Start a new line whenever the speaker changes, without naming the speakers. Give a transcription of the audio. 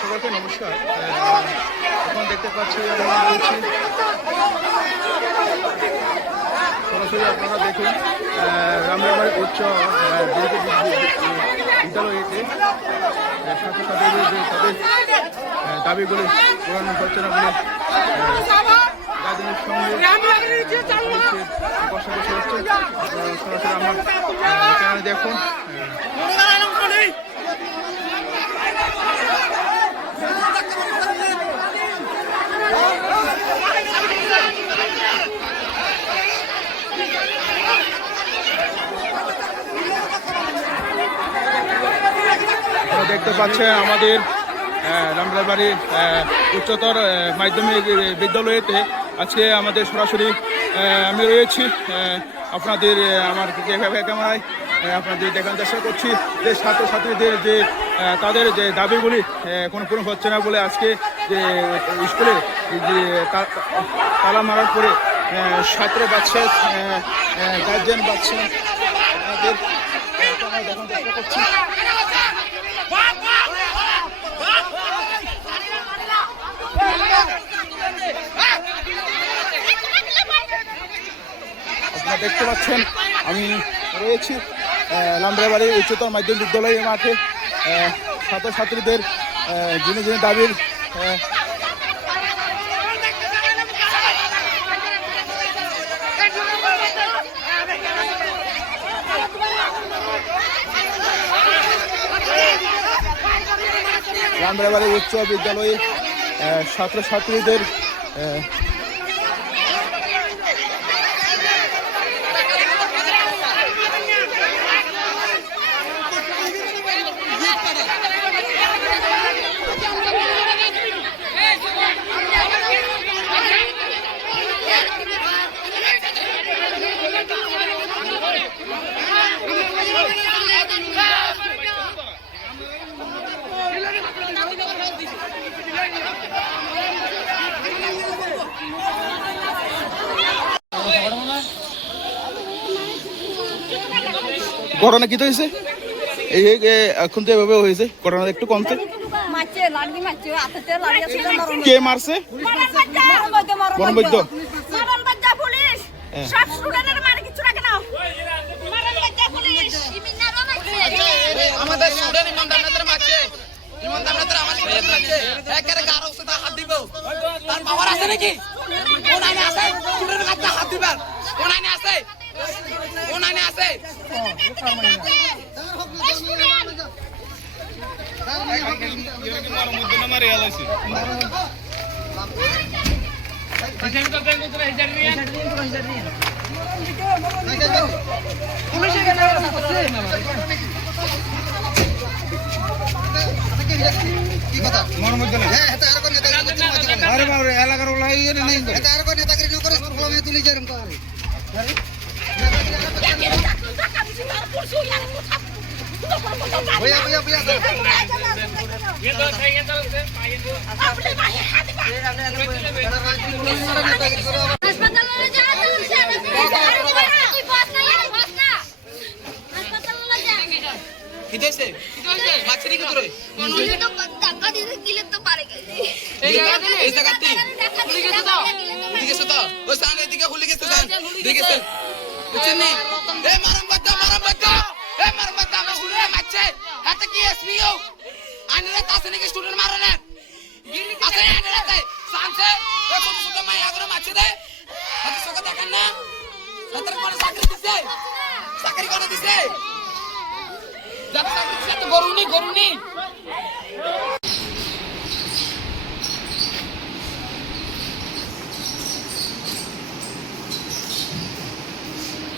সবাইকে নমস্কার। এখন দেখতে পাচ্ছি সরাসরি আপনারা দেখুন রামরামারি উচ্চ বিদ্যালয়েতে সাথে সাথে তাদের দাবিগুলি পূরণ হচ্ছে না বলে সঙ্গে দেখুন দেখতে পাচ্ছেন আমাদের রামলাবাড়ি উচ্চতর মাধ্যমিক বিদ্যালয়েতে আজকে আমাদের সরাসরি আমি রয়েছি। আপনাদের আমার ক্যামেরায় আপনাদের দেখানোর চেষ্টা করছি যে ছাত্রছাত্রীদের যে তাদের যে দাবিগুলি কোনো পূরণ হচ্ছে না বলে আজকে যে স্কুলে যে তালা মারার পরে ছাত্র বাচ্চা গার্জেন বাচ্চা ক্যামেরায় দেখানোর চেষ্টা করছি। দেখতে পাচ্ছেন আমি রয়েছি লামদ্রাবাড়ি উচ্চতর মাধ্যমিক বিদ্যালয়ের মাঠে ছাত্রছাত্রীদের যিনি যিনি দাবির আহ, রামদ্রাবাড়ি উচ্চ বিদ্যালয়ে ছাত্রছাত্রীদের ঘটনা কি তো হয়েছে? এই এখন তো এভাবে হয়েছে ঘটনা একটু
নরম
কে মারছে? বনবৈদ্য? হ্যাঁ।
আমাদের স্টুডেন্ট ইমানদার নেতারা মারছে। ইমানদার নেতারা আমার স্টুডেন্ট মারছে। একেবারে গারো সাথে হাত দিব তার পাওয়ার আছে নাকি? কোন আইনে আছে? স্টুডেন্ট কাছে হাত দিবার। কোন আইনে আছে? কোন আইনে আছে
হাসপাতালে যা চলছে তুই বস না ইয়ার বস না
কি তোরে
মনুষ্য তো টাকা দিতে গেলে তো পারে
এই জায়গাতে এই জায়গাতে খুলে গেছে তো খুলে গেছে তো ওই সামনে এদিকে খুলে গেছে সান দেখেছে বুঝছেন নি এ মারাম হাতে কি এসপিও আইনে তাসে নাকি স্টুডেন্ট মারে না? আছে আইনে তাই সানসে ও ছোট ছোট মাই আগরে মারছে দে। হাতে সক দেখেন না। হাতে কোন চাকরি দিছে। চাকরি কোন দিছে। যাতে চাকরি তো গরুনি গরুনি